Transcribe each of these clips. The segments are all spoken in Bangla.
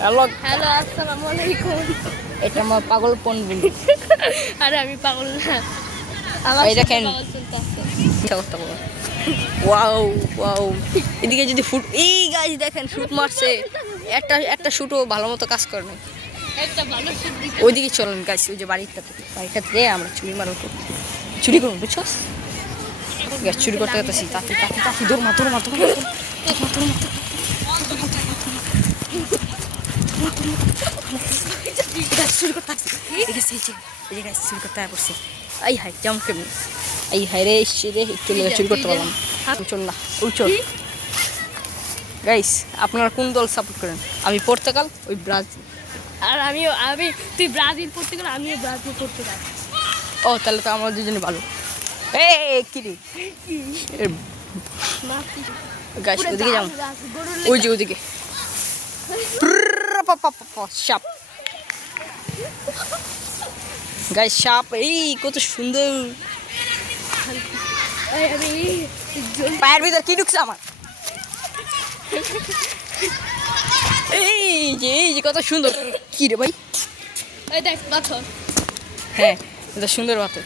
হ্যালো হ্যালো আসসালামু আলাইকুম। এটা আমার পাগল পন বলি। আরে আমি পাগল না, আমার এই দেখেন পাগল চলতেছে। ওয়াও ওয়াও, এদিকে যদি ফুট এই গাইস দেখেন শুট মারছে, একটা শুটও ভালো মতো কাজ করে না। একটা ভালো শুট দিতে ওইদিকে চলেন গাইস, ওই যে বাড়িটাতে আমরা চুরি মারব, চুরি করবো বুঝছস? গ্যাস চুরি করতে গেছি, তাতে দৌড় মার চুরি করতে আসছি, এই যে গাইস চুরি করতে পড়ছে। এই হাই কেমন কেমন, এই হাই রে এসছি রে, একটু চুরি করতে পারলাম চল না, ওই চল। গাইস আপনারা কোন দল সাপোর্ট করেন? আমি পর্তুগাল, ওই ব্রাজিল। আর আমি তুই ব্রাজিল পর্তুগাল, আমিও ব্রাজিল পর্তুগাল। ও তাহলে তো আমরা দুজনে ভালো। এই কি রে গাইস, ওদিকে যাও, ওই যে ওদিকে সাপ গাইস, সাপ এই কত সুন্দর। পায়ের ভিতর কি ঢুকছে আমার? এই যে কত সুন্দর। কি রে ভাই? এই দেখ পাথর। হ্যাঁ এটা সুন্দর পাথর।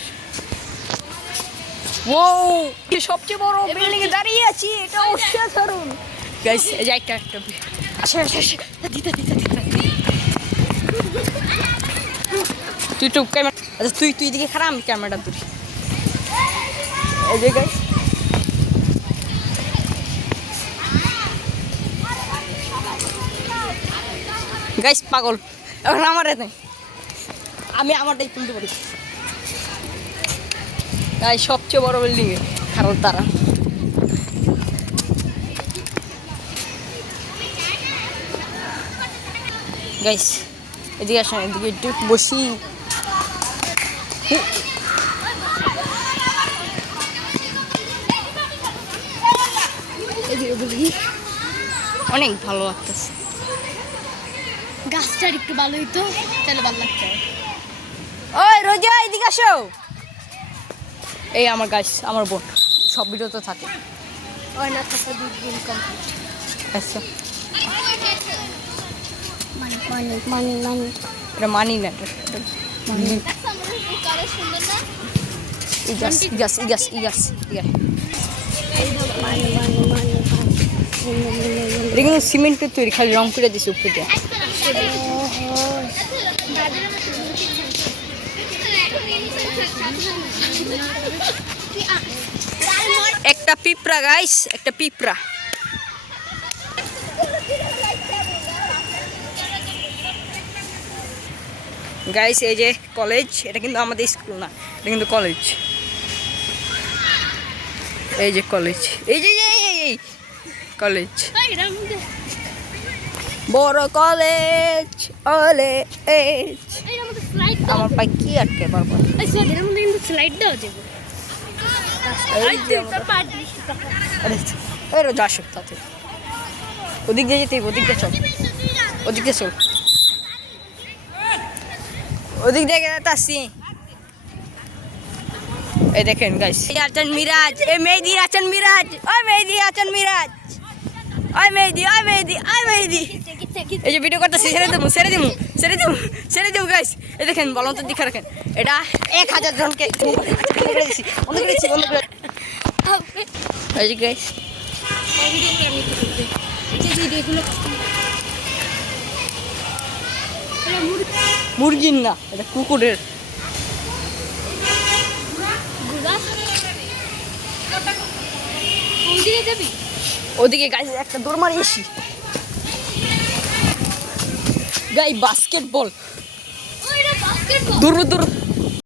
ও সবচেয়ে বড় বিল্ডিং এ দাঁড়িয়ে আছি, এটা অসাধারণ। গাইস এই যে একটা আচ্ছা দিতে তুই তো ক্যামেরা, আচ্ছা তুই দিকে খারাপ, আমি ক্যামেরাটা ধরি। এই যে গাইস গাইস পাগল এখন আমার নেই, আমি আমারটাই তুলতে পারি। গাইস সবচেয়ে বড় বিল্ডিং এ কারণ তারা গাইস এদিকে আসেন, এদিকে একটু বসি। অনেক ভালো লাগতেছে, গাছটার একটু ভালো হইতো তাহলে ভালো লাগতো। ওই রোজা এদিকে আসো। এই আমার গাছ, আমার বোন সব ভিডিও তো থাকে। ওই না থাকা 2 দিন কমপ্লিট। আচ্ছা মানি এটা মানি না, ইগাস এটা কিন্তু সিমেন্টের তৈরি, খালি রং করে দিছে উপরে দিয়ে। একটা পিঁপড়া গাইস, একটা পিঁপড়া। গাইস এই যে কলেজ, এটা কিন্তু আমাদের স্কুল না, এটা কিন্তু কলেজ। এই যে কলেজ, এই যে এই কলেজ, বড় কলেজ ওলে এজ। আমার পাই কি আটকে বারবার। স্লাইড দাও যাবে। এই রোজা আসো তাতে, ওদিক দিয়ে যেতে, ওদিক দিয়ে চল, ওদিক দিয়ে চল, ওদিক দিয়ে গেলে আসছি। এই দেখেন গাইস, আছেন মিরাজ, এই মেহেদি আছেন মিরাজ, ওই মেহেদি আছেন মিরাজ, ওই মেহেদি এই যে ভিডিও করতেছি, ছেড়ে দেবো গাইস। এই দেখেন বলুন তো দিকে রাখেন, এটা 1000 জনকে বন্ধ করে এই যে গাইস মুরগির না, এটা কুকুরের। ওদিকে গাইস একটা দৌড় মারি এসি। গাই বাস্কেটবল, দূর